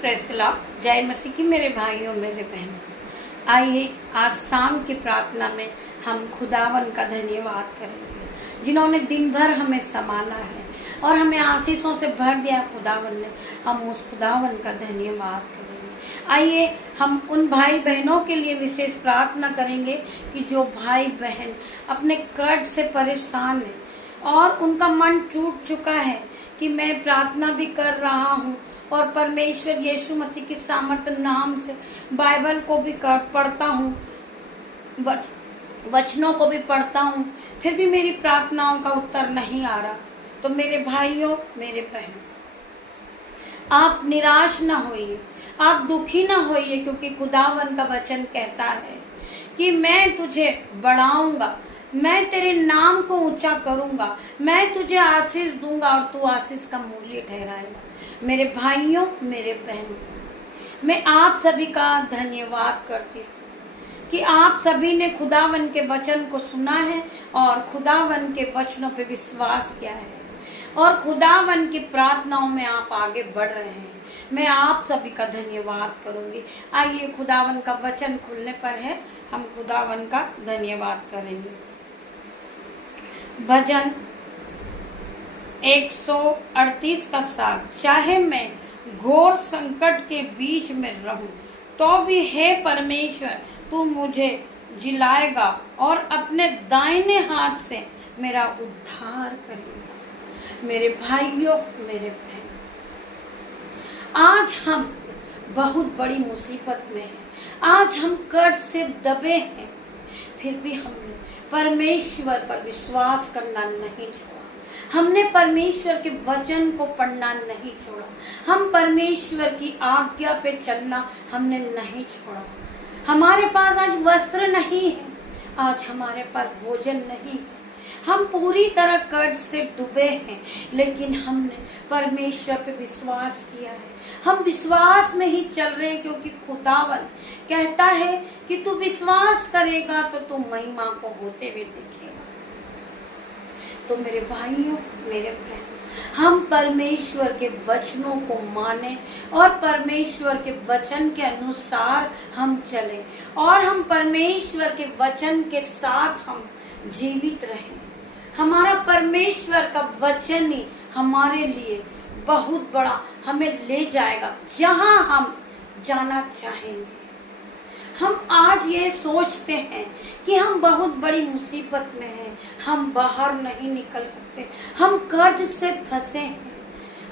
Press club. जय मसीह की मेरे भाइयों मेरे बहनों। आइए आज शाम की प्रार्थना में हम खुदावन का धन्यवाद करेंगे, जिन्होंने दिन भर हमें संभाला है और हमें आशीषों से भर दिया खुदावन ने। हम उस खुदावन का धन्यवाद करेंगे। आइए हम उन भाई बहनों के लिए विशेष प्रार्थना करेंगे कि जो भाई बहन अपने कर्ज से परेशान है और उनका मन टूट चुका है कि मैं प्रार्थना भी कर रहा हूँ और परमेश्वर यीशु मसीह की सामर्थ्य नाम से बाइबल को भी पढ़ता हूँ, वचनों को भी पढ़ता हूँ, फिर भी मेरी प्रार्थनाओं का उत्तर नहीं आ रहा। तो मेरे भाइयों मेरे बहनों, आप निराश ना होइए, आप दुखी ना होइए, क्योंकि खुदावन का वचन कहता है कि मैं तुझे बढ़ाऊंगा, मैं तेरे नाम को ऊंचा करूंगा, मैं तुझे आशीष दूंगा और तू आशीष का मूल्य ठहराएगा। मेरे भाइयों मेरे बहनों, मैं आप सभी का धन्यवाद करती हूँ कि आप सभी ने खुदावन के वचन को सुना है और खुदावन के वचनों पे विश्वास किया है और खुदावन की प्रार्थनाओं में आप आगे बढ़ रहे हैं। मैं आप सभी का धन्यवाद करूंगी। आइए खुदावन का वचन खुलने पर है, हम खुदावन का धन्यवाद करेंगे। भजन 138 का 7। चाहे मैं घोर संकट के बीच में रहूं तो भी हे परमेश्वर तू मुझे जिलाएगा और अपने दाहिने हाथ से मेरा उद्धार करेगा। मेरे भाइयों मेरे बहन, आज हम बहुत बड़ी मुसीबत में हैं, आज हम कर्ज से दबे हैं, फिर भी हमने परमेश्वर पर विश्वास करना नहीं छोड़ा। हमने परमेश्वर के वचन को पढ़ना नहीं छोड़ा। हम परमेश्वर की आज्ञा पे चलना हमने नहीं छोड़ा। हमारे पास आज वस्त्र नहीं है, आज हमारे पास भोजन नहीं है, हम पूरी तरह कर्ज से डूबे हैं, लेकिन हमने परमेश्वर पे विश्वास किया है। हम विश्वास में ही चल रहे हैं, क्योंकि खुदावन कहता है कि तू विश्वास करेगा तो तू महिमा को होते हुए देखेगा। तो मेरे भाइयों मेरे बहन, हम परमेश्वर के वचनों को माने और परमेश्वर के वचन के अनुसार हम चलें और हम परमेश्वर के वचन के साथ हम जीवित रहें। हमारा परमेश्वर का वचन ही हमारे लिए बहुत बड़ा हमें ले जाएगा जहां हम जाना चाहेंगे। हम आज ये सोचते हैं कि हम बहुत बड़ी मुसीबत में हैं, हम बाहर नहीं निकल सकते, हम कर्ज से फंसे हैं,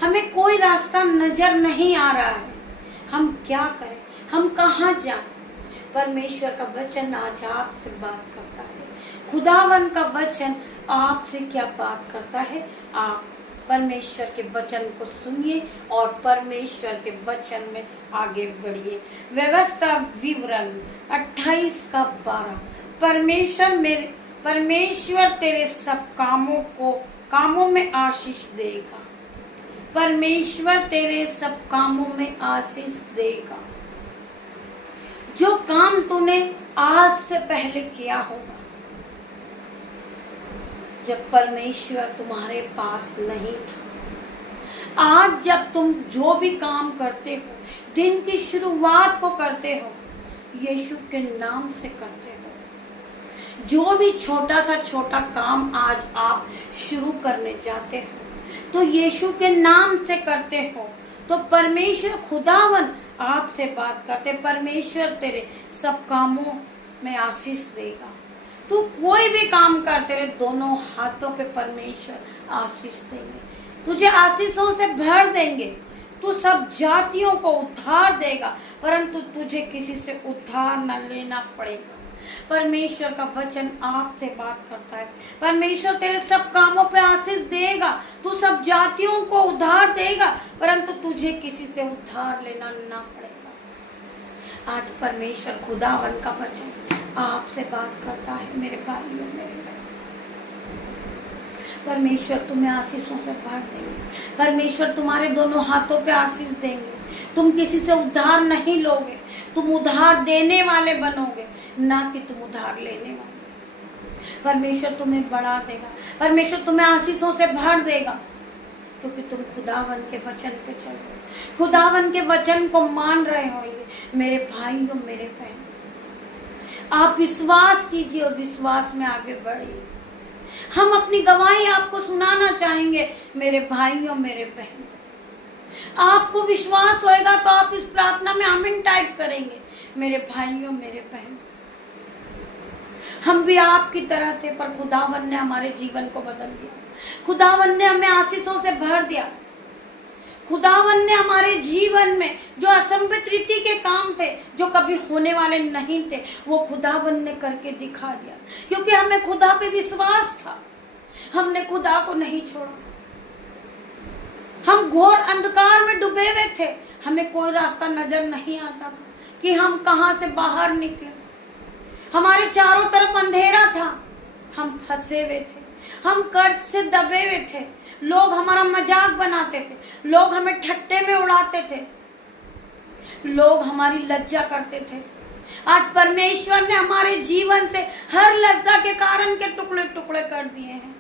हमें कोई रास्ता नजर नहीं आ रहा है, हम क्या करें, हम कहाँ जाएं। परमेश्वर का वचन आज आपसे बात करता है। खुदावन का वचन आपसे क्या बात करता है? आप परमेश्वर के वचन को सुनिए और परमेश्वर के वचन में आगे बढ़िए। व्यवस्था विवरण 28 का 12। परमेश्वर तेरे सब कामों में आशीष देगा। परमेश्वर तेरे सब कामों में आशीष देगा। जो काम तूने आज से पहले किया होगा, जब परमेश्वर तुम्हारे पास नहीं था, आज जब तुम जो भी काम करते हो, दिन की शुरुआत को करते हो, यीशु के नाम से करते हो। जो भी छोटा सा छोटा काम आज आप शुरू करने जाते हो तो यीशु के नाम से करते हो, तो परमेश्वर खुदावन आपसे बात करते। परमेश्वर तेरे सब कामों में आशीष देगा। तू कोई भी काम करते रहे, दोनों हाथों पे परमेश्वर आशीष देंगे, तुझे आशीषों से भर देंगे। तू सब जातियों को उद्धार देगा, परंतु तुझे किसी से उद्धार न लेना पड़ेगा। परमेश्वर का वचन आपसे बात करता है। परमेश्वर तेरे सब कामों पे आशीष देगा, तू सब जातियों को उद्धार देगा, परंतु तुझे किसी से उद्धार लेना ना पड़ेगा। आज परमेश्वर खुदावन का वचन आपसे बात करता है। मेरे भाइयों मेरे बहनों, परमेश्वर तुम्हें आशीषों से भर देंगे। परमेश्वर तुम्हारे दोनों हाथों पे आशीष देंगे। तुम किसी से उद्धार नहीं लोगे, तुम उद्धार देने वाले बनोगे, ना कि तुम उद्धार लेने वाले। परमेश्वर तुम्हें बढ़ा देगा, परमेश्वर तुम्हें आशीषों से भर देगा। क्योंकि तुम खुदावन के वचन पे चल रहे हो, खुदावन के वचन को मान रहे होंगे। मेरे भाइयों मेरे बहन, आप विश्वास कीजिए और विश्वास में आगे बढ़िए। हम अपनी गवाही आपको सुनाना चाहेंगे मेरे भाइयों मेरे बहन। आपको विश्वास होएगा तो आप इस प्रार्थना में आमीन टाइप करेंगे। मेरे भाइयों मेरे बहन, हम भी आपकी तरह थे, पर खुदावन ने हमारे जीवन को बदल दिया। खुदावन ने हमें आशीषों से भर दिया। खुदावन ने हमारे जीवन में जो असंभव रीति के काम थे, जो कभी होने वाले नहीं थे, वो खुदावन ने करके दिखा दिया। क्योंकि हमें खुदा पे विश्वास था, हमने खुदा को नहीं छोड़ा। हम घोर अंधकार में डूबे हुए थे, हमें कोई रास्ता नजर नहीं आता था कि हम कहां से बाहर निकले। हमारे चारों तरफ अंधेरा था, हम फंसे हुए थे, हम कर्ज से दबे हुए थे। लोग हमारा मजाक बनाते थे, लोग हमें ठट्टे में उड़ाते थे, लोग हमारी लज्जा करते थे। आज परमेश्वर ने हमारे जीवन से हर लज्जा के कारण के टुकड़े टुकड़े कर दिए हैं।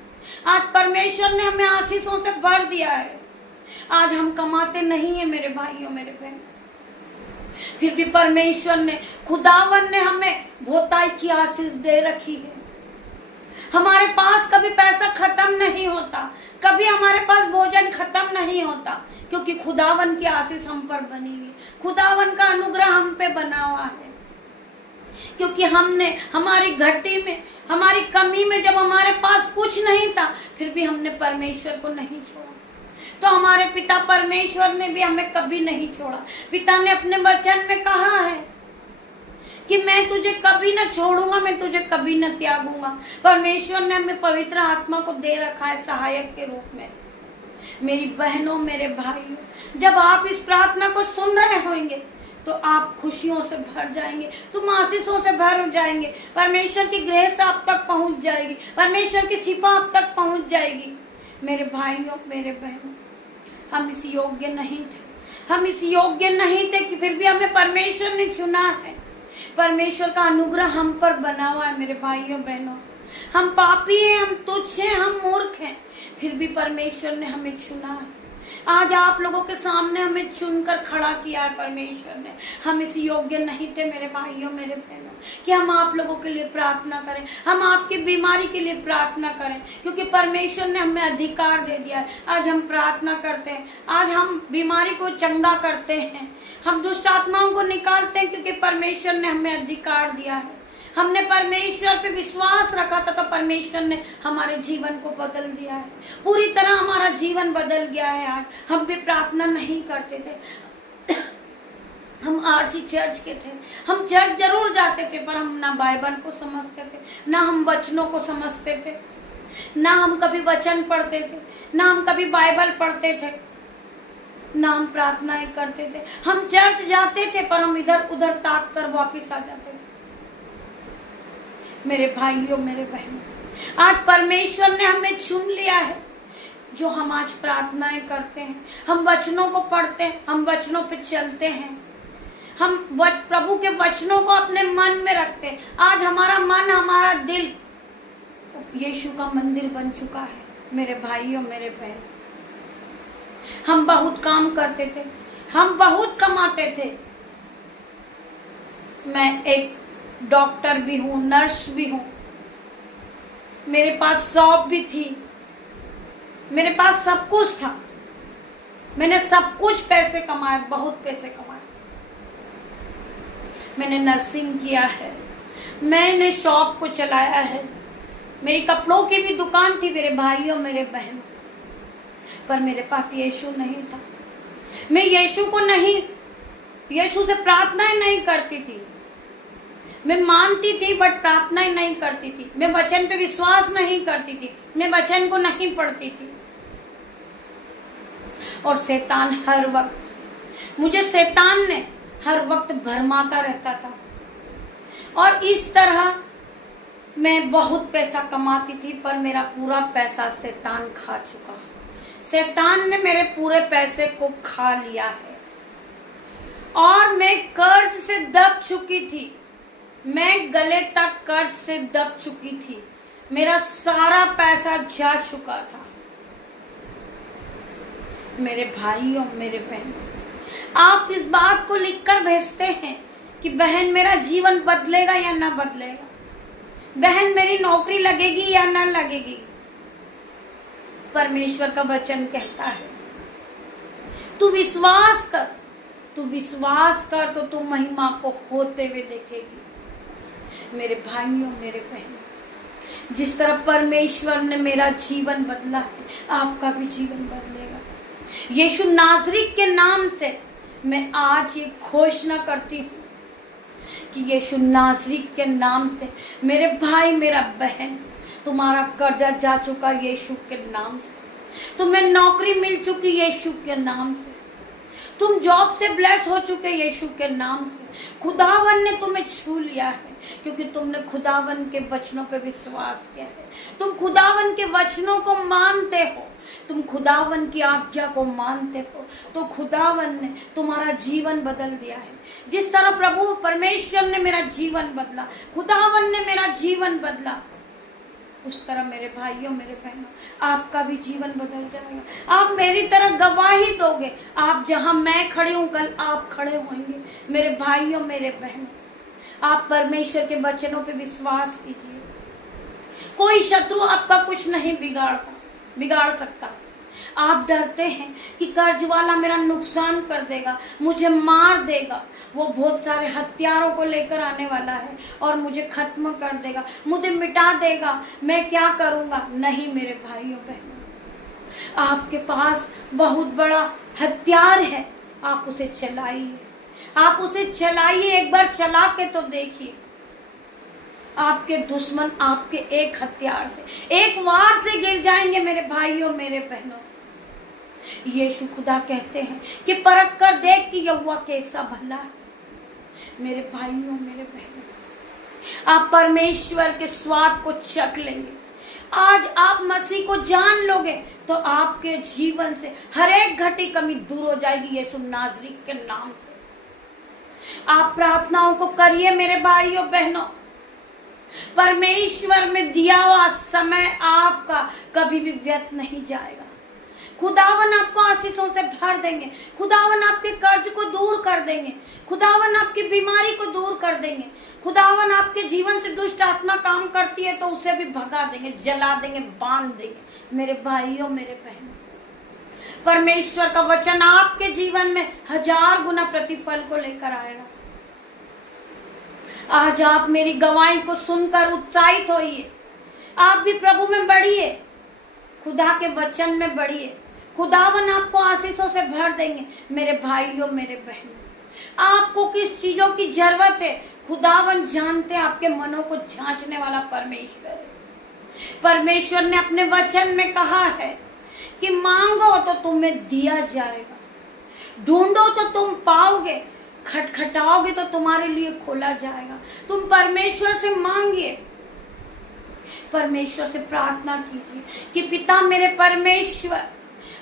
आज परमेश्वर ने हमें आशीषों से भर दिया है। आज हम कमाते नहीं है मेरे भाइयों मेरे बहन, फिर भी परमेश्वर ने, खुदावन ने हमें भोताई की आशीष दे रखी है। हमारे पास कभी पैसा खत्म नहीं होता, कभी हमारे पास भोजन खत्म नहीं होता, क्योंकि खुदावन की आशीष हम पर बनी हुई, खुदावन का अनुग्रह हम पे बना हुआ है। क्योंकि हमने हमारी घटी में, हमारी कमी में, जब हमारे पास कुछ नहीं था, फिर भी हमने परमेश्वर को नहीं छोड़ा। तो हमारे पिता परमेश्वर ने भी हमें कभी नहीं छोड़ा। पिता ने अपने वचन में कहा है कि मैं तुझे कभी न छोड़ूंगा, मैं तुझे कभी न त्यागूंगा। परमेश्वर ने हमें पवित्र आत्मा को दे रखा है सहायक के रूप में। मेरी बहनों मेरे भाइयों, जब आप इस प्रार्थना को सुन रहे होंगे तो आप खुशियों से भर जाएंगे, तुम आशीषों से भर जाएंगे। परमेश्वर की ग्रेस आप तक पहुंच जाएगी, परमेश्वर की सिपा आप तक पहुंच जाएगी। मेरे भाइयों मेरे बहनों, हम इस योग्य नहीं थे, हम इस योग्य नहीं थे कि फिर भी हमें परमेश्वर ने चुना है। परमेश्वर का अनुग्रह हम पर बना हुआ है। मेरे भाइयों बहनों, हम पापी हैं, हम तुच्छ हैं, हम मूर्ख हैं, फिर भी परमेश्वर ने हमें चुना है। आज आप लोगों के सामने हमें चुनकर खड़ा किया है परमेश्वर ने। हम इस योग्य नहीं थे मेरे भाइयों मेरे बहनों कि हम आप लोगों के लिए प्रार्थना करें, हम आपकी बीमारी के लिए प्रार्थना करें, क्योंकि परमेश्वर ने हमें अधिकार दे दिया है। आज हम प्रार्थना करते हैं, आज हम बीमारी को चंगा करते हैं, हम दुष्ट आत्माओं को निकालते हैं, क्योंकि परमेश्वर ने हमें अधिकार दिया है। हमने परमेश्वर पे विश्वास रखा था तो परमेश्वर ने हमारे जीवन को बदल दिया है, पूरी तरह हमारा जीवन बदल गया है। आज हम भी प्रार्थना नहीं करते थे, हम आरसी चर्च के थे, हम चर्च जरूर जाते थे, पर हम ना बाइबल को समझते थे, ना हम वचनों को समझते थे, ना हम कभी वचन पढ़ते थे, ना हम कभी बाइबल पढ़ते थे, ना हम प्रार्थनाएं करते थे। हम चर्च जाते थे पर हम इधर उधर ताक कर वापिस आ जाते थे। मेरे भाइयों मेरे बहनों, आज परमेश्वर ने हमें चुन लिया है। जो हम आज प्रार्थनाएं करते हैं, हम वचनों को पढ़ते हैं, हम वचनों पे चलते हैं, हम प्रभु के वचनों को अपने मन में रखते हैं। आज हमारा मन, हमारा दिल यीशु का मंदिर बन चुका है। मेरे भाइयों मेरे बहन, हम बहुत काम करते थे, हम बहुत कमाते थे। मैं एक डॉक्टर भी हूँ, नर्स भी हूँ, मेरे पास शॉप भी थी, मेरे पास सब कुछ था, मैंने सब कुछ पैसे कमाए, बहुत पैसे कमाए। मैंने नर्सिंग किया है, मैंने शॉप को चलाया है, मेरी कपड़ों की भी दुकान थी मेरे भाइयों मेरे बहनों, पर मेरे पास यीशु नहीं था। मैं यीशु को नहीं, यीशु से प्रार्थनाएं नहीं करती थी। मैं मानती थी बट प्रार्थनाएं नहीं करती थी। मैं वचन पे विश्वास नहीं करती थी, मैं वचन को नहीं पढ़ती थी। और शैतान हर वक्त, मुझे शैतान ने हर वक्त भरमाता रहता था, और इस तरह मैं बहुत पैसा कमाती थी, पर मेरा पूरा पैसा शैतान खा चुका। शैतान ने मेरे पूरे पैसे को खा लिया है, और मैं कर्ज से दब चुकी थी, मैं गले तक कर्ज से दब चुकी थी, मेरा सारा पैसा जा चुका था। मेरे भाइयों मेरे बहनों, आप इस बात को लिखकर भेजते हैं कि बहन मेरा जीवन बदलेगा या ना बदलेगा, बहन मेरी नौकरी लगेगी या ना लगेगी। परमेश्वर का वचन कहता है तू विश्वास कर, तू विश्वास कर तो तू महिमा को होते हुए देखेगी। मेरे भाइयों मेरे बहनों, जिस तरह परमेश्वर ने मेरा जीवन बदला है, आपका भी जीवन बदलेगा। यीशु नासरी के नाम से मैं आज ये घोषणा करती हूँ कि यीशु नासरी के नाम से मेरे भाई मेरा बहन, तुम्हारा कर्जा जा चुका यीशु के नाम से, तुम्हें नौकरी मिल चुकी यीशु के नाम से, तुम जॉब से ब्लेस हो चुके यीशु के नाम से। खुदावन ने तुम्हें छू लिया है क्योंकि तुमने खुदावन के वचनों पे विश्वास किया है, तुम खुदावन के वचनों को मानते हो, तुम खुदावन की आज्ञा को मानते हो, तो खुदावन ने तुम्हारा जीवन बदल दिया है। जिस तरह प्रभु परमेश्वर ने मेरा जीवन बदला, खुदावन ने मेरा जीवन बदला, उस तरह मेरे भाइयों मेरे बहनों आपका भी जीवन बदल जाएगा। आप मेरी तरह गवाही दोगे, आप जहां मैं खड़ी हूं कल आप खड़े होंगे। मेरे भाइयों मेरे बहनों, आप परमेश्वर के वचनों पे विश्वास कीजिए। कोई शत्रु आपका कुछ नहीं बिगाड़ सकता। आप डरते हैं कि कर्ज वाला मेरा नुकसान कर देगा, मुझे मार देगा, वो बहुत सारे हथियारों को लेकर आने वाला है और मुझे खत्म कर देगा, मुझे मिटा देगा, मैं क्या करूंगा। नहीं मेरे भाइयों बहनों, आपके पास बहुत बड़ा हथियार है, आप उसे चलाइए, आप उसे चलाइए। एक बार चला के तो देखिए, आपके दुश्मन आपके एक हथियार से, एक वार से गिर जाएंगे। मेरे भाइयों मेरे बहनों, यीशु खुदा कहते हैं कि परख कर देख कि यहोवा कैसा भला है। मेरे भाइयों मेरे बहनों, आप परमेश्वर के स्वाद को चख लेंगे। आज आप मसीह को जान लोगे तो आपके जीवन से हर एक घटी कमी दूर हो जाएगी यीशु नासरी के नाम से। आप प्रार्थनाओं को करिए मेरे भाइयों बहनों। परमेश्वर में दिया हुआ समय आपका कभी भी व्यर्थ नहीं जाएगा। खुदावन आपको आशीषों से भर देंगे, खुदावन आपके कर्ज को दूर कर देंगे, खुदावन आपकी बीमारी को दूर कर देंगे, खुदावन आपके जीवन से दुष्ट आत्मा काम करती है तो उसे भी भगा देंगे, जला देंगे, बांध देंगे। मेरे भाइयों मेरे बहनों, परमेश्वर का वचन आपके जीवन में 1000 गुना प्रतिफल को लेकर आएगा। आज आप मेरी गवाही को सुनकर उत्साहित होइए, आप भी प्रभु में बढ़िए, खुदा के वचन में बढ़िए। खुदावन आपको आशीषों से भर देंगे। मेरे भाइयों मेरे बहनों, आपको किस चीजों की जरूरत है खुदावन जानते हैं। आपके मनों को जांचने वाला परमेश्वर है। परमेश्वर ने अपने वचन में कहा है कि मांगो तो तुम्हें दिया जाएगा, ढूंढो तो तुम पाओगे, खटखटाओगे तो तुम्हारे लिए खोला जाएगा। तुम परमेश्वर से मांगिए, परमेश्वर से प्रार्थना कीजिए कि पिता मेरे परमेश्वर,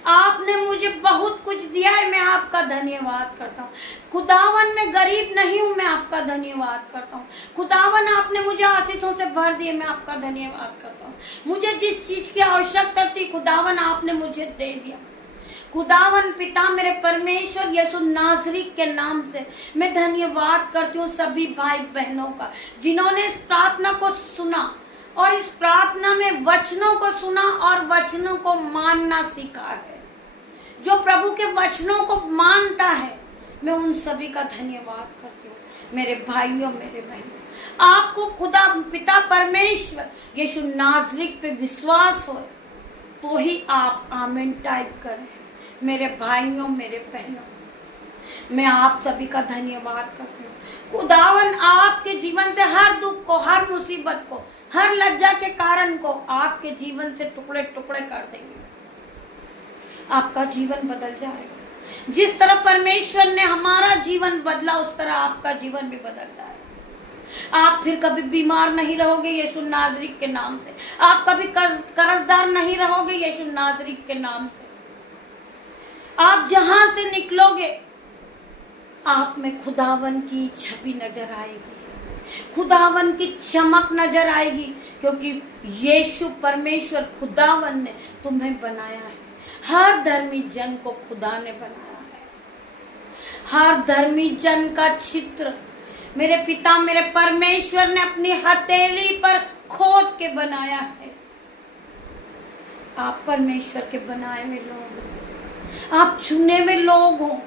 आपने मुझे बहुत कुछ दिया है, मैं आपका धन्यवाद करता हूँ। खुदावन मैं गरीब नहीं हूँ, मैं आपका धन्यवाद करता हूँ। खुदावन आपने मुझे आशीषों से भर दिए, मैं आपका धन्यवाद करता हूँ। मुझे जिस चीज की आवश्यकता थी खुदावन आपने मुझे दे दिया। खुदावन पिता मेरे परमेश्वर यीशु नासरी के नाम से मैं धन्यवाद करती हूँ सभी भाई बहनों का जिन्होंने इस प्रार्थना को सुना और इस प्रार्थना में वचनों को सुना और वचनों को मानना सीखा है। जो प्रभु के वचनों को मानता है, मैं उन सभी का धन्यवाद करती हूँ। मेरे भाइयों मेरे बहनों, आपको खुदा पिता परमेश्वर यीशु नासरी पे विश्वास हो तो ही आप आमीन टाइप करें। मेरे भाइयों मेरे बहनों, मैं आप सभी का धन्यवाद करती हूँ। खुदावन आपके जीवन से हर दुख को, हर मुसीबत को, हर लज्जा के कारण को आपके जीवन से टुकड़े टुकड़े कर देंगे। आपका जीवन बदल जाएगा। जिस तरह परमेश्वर ने हमारा जीवन बदला उस तरह आपका जीवन भी बदल जाएगा। आप फिर कभी बीमार नहीं रहोगे यीशु नासरी के नाम से। आप कभी कर्जदार नहीं रहोगे यीशु नासरी के नाम से। आप जहां से निकलोगे आप में खुदावन की छवि नजर आएगी, खुदावन की चमक नजर आएगी, क्योंकि यीशु परमेश्वर खुदावन ने तुम्हें बनाया है। हर धर्मी जन को खुदा ने बनाया है। हर धर्मी जन का चित्र मेरे पिता मेरे परमेश्वर ने अपनी हथेली पर खोद के बनाया है। आप परमेश्वर के बनाए हुए लोग हो, आप चुने हुए लोग हो।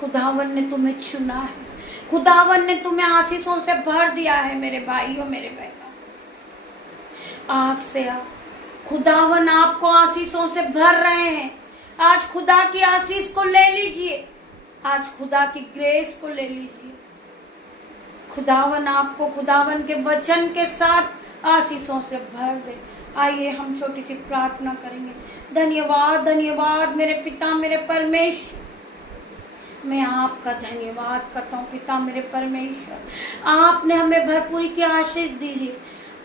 खुदावन ने तुम्हें चुना है, खुदावन ने तुम्हें आशीषों से भर दिया है मेरे भाइयों मेरे बहनों। आज से आप, खुदावन आपको आशीषों से भर रहे हैं। आज खुदा की आशीष को ले लीजिए, आज खुदा की ग्रेस को ले लीजिए। खुदावन आपको खुदावन के वचन के साथ आशीषों से भर दे। आइए हम छोटी सी प्रार्थना करेंगे। धन्यवाद धन्यवाद मेरे पिता मेरे परमेश्वर, मैं आपका धन्यवाद करता हूँ पिता मेरे परमेश्वर। आपने हमें भरपूरी की आशीष दी है,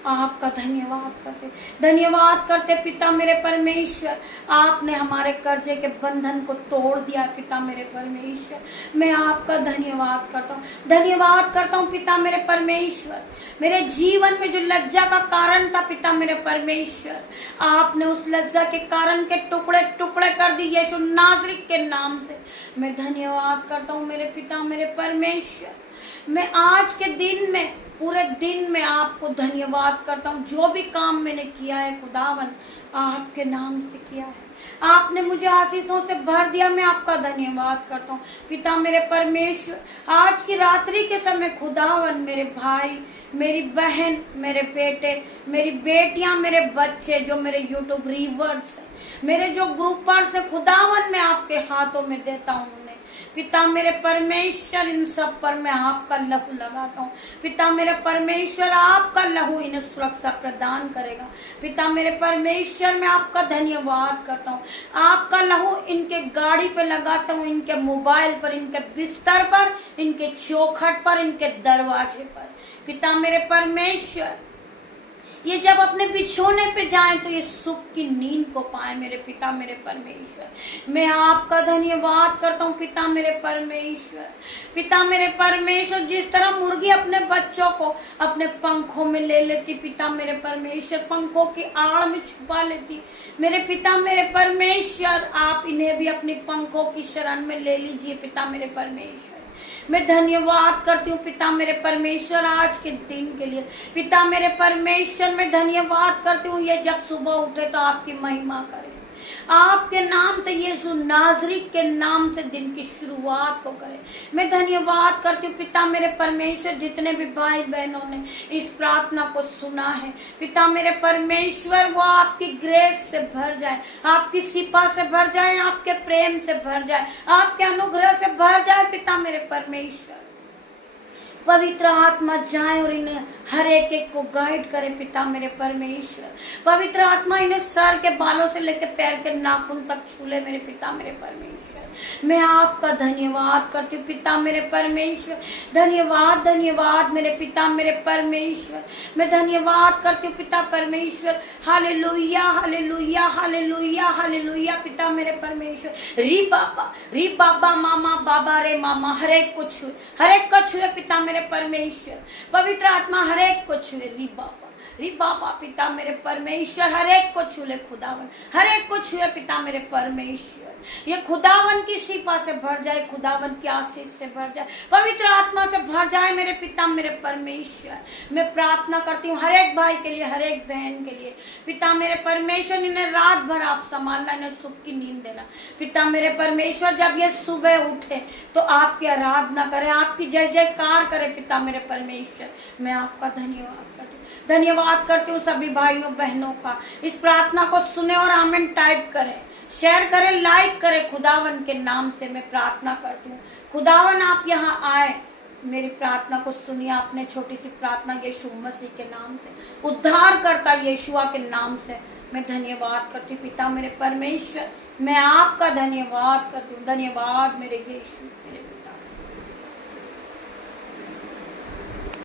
आपका धन्यवाद करते धन्यवाद करते पिता मेरे परमेश्वर। आपने हमारे कर्जे के बंधन को तोड़ दिया पिता मेरे परमेश्वर। मैं आपका धन्यवाद करता हूँ पिता मेरे परमेश्वर। मेरे जीवन में जो लज्जा का कारण था पिता मेरे परमेश्वर, आपने उस लज्जा के कारण के टुकड़े टुकड़े कर दिए यीशु नाज़री के नाम से। मैं धन्यवाद करता हूँ मेरे पिता मेरे परमेश्वर। मैं आज के दिन में पूरे दिन में आपको धन्यवाद करता हूँ। जो भी काम मैंने किया है खुदावन आपके नाम से किया है, आपने मुझे आशीषों से भर दिया। मैं आपका धन्यवाद करता हूँ पिता मेरे परमेश्वर। आज की रात्रि के समय खुदावन मेरे भाई मेरी बहन मेरे बेटे मेरी बेटियां मेरे बच्चे जो मेरे यूट्यूब रीवर्स है, मेरे जो ग्रुपर्स है, खुदावन मैं आपके हाथों में देता हूँ पिता मेरे परमेश्वर। इन सब पर मैं आपका लहू लगाता हूँ पिता मेरे परमेश्वर। आपका लहू इन्हें सुरक्षा प्रदान करेगा पिता मेरे परमेश्वर। मैं आपका धन्यवाद करता हूँ। आपका लहू इनके गाड़ी पे लगाता हूँ, इनके मोबाइल पर, इनके बिस्तर पर, इनके चौखट पर, इनके दरवाजे पर पिता मेरे परमेश्वर। ये जब अपने बिछोने पे जाएं तो ये सुख की नींद को पाए मेरे पिता मेरे परमेश्वर। मैं आपका धन्यवाद करता हूँ पिता मेरे परमेश्वर। पिता मेरे परमेश्वर, जिस तरह मुर्गी अपने बच्चों को अपने पंखों में ले लेती पिता मेरे परमेश्वर, पंखों की आड़ में छुपा लेती मेरे पिता मेरे परमेश्वर, आप इन्हें भी अपनी पंखों की शरण में ले लीजिए पिता मेरे परमेश्वर। मैं धन्यवाद करती हूँ पिता मेरे परमेश्वर आज के दिन के लिए पिता मेरे परमेश्वर। मैं धन्यवाद करती हूँ ये जब सुबह उठे तो आपकी महिमा करें, आपके नाम से, यीशु नाज़री के नाम से दिन की शुरुआत को करें। मैं धन्यवाद करती हूँ पिता मेरे परमेश्वर। जितने भी भाई बहनों ने इस प्रार्थना को सुना है पिता मेरे परमेश्वर, वो आपकी ग्रेस से भर जाए, आपकी सिपा से भर जाए, आपके प्रेम से भर जाए, आपके अनुग्रह से भर जाए पिता मेरे परमेश्वर। पवित्र आत्मा जाए और इन्हें हर एक को गाइड करे पिता मेरे परमेश्वर। पवित्र आत्मा इन्हें सर के बालों से लेकर पैर के नाखून तक छूले मेरे पिता मेरे परमेश्वर। मैं आपका धन्यवाद करती हूँ पिता मेरे परमेश्वर। धन्यवाद धन्यवाद मेरे पिता मेरे परमेश्वर। मैं धन्यवाद करती हूँ पिता परमेश्वर। हालेलुया हालेलुया हालेलुया हालेलुया पिता मेरे परमेश्वर। री बाबा मामा बाबा रे मामा, हर एक को छुए पिता मेरे परमेश्वर। पवित्र आत्मा हर एक को छुए। री बाबा पिता मेरे परमेश्वर, हर एक को छुए खुदावन, हर एक को छुए पिता मेरे परमेश्वर। ये खुदावन की सिपा से भर जाए, खुदावन की आशीष से भर जाए, पवित्र आत्मा से भर जाए मेरे पिता मेरे परमेश्वर। मैं प्रार्थना करती हूँ हर एक भाई के लिए, हर एक बहन के लिए पिता मेरे परमेश्वर। इन्हें रात भर आप संभालना, इन्हें सुख की नींद देना पिता मेरे परमेश्वर। जब ये सुबह उठे तो आपकी आराधना करें, आपकी जय जयकार करें पिता मेरे परमेश्वर। मैं आपका धन्यवाद करती हूँ सभी भाइयों बहनों का। इस प्रार्थना को सुने और आमीन टाइप करें, शेयर करें, लाइक करें। खुदावन के नाम से मैं प्रार्थना करती हूँ। खुदावन आप यहाँ आए, मेरी प्रार्थना को सुनिए। आपने छोटी सी प्रार्थना यीशु मसीह के नाम से, उद्धार करता यीशुआ के नाम से मैं धन्यवाद करती हूँ पिता मेरे परमेश्वर। मैं आपका धन्यवाद करती हूँ। धन्यवाद मेरे यीशु मेरे